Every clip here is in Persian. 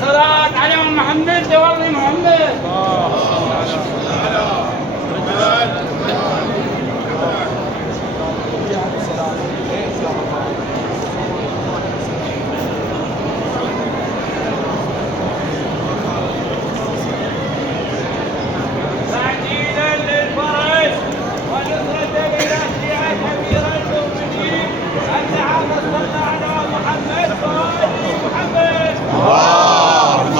صلاة على محمد والله محمد. تعجيلا للفرج ونصرة للأشياء كبيرة المؤمنين أن تعالى صلى على محمد وآل محمد. اللهم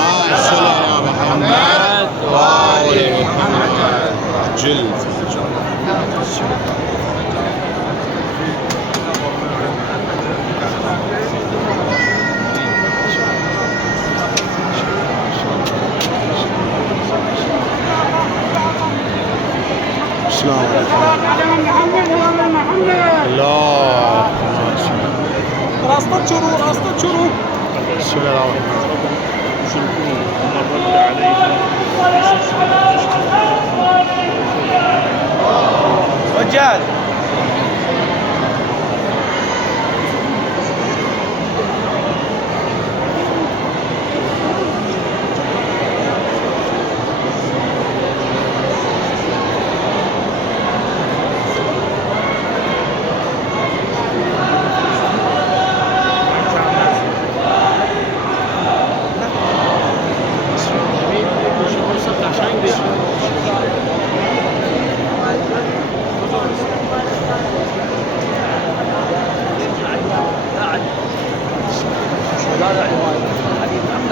صل على محمد وآل محمد. جل السلام عليكم. اللهم صل. راسنا تشرو بسم الله رجال عليكم.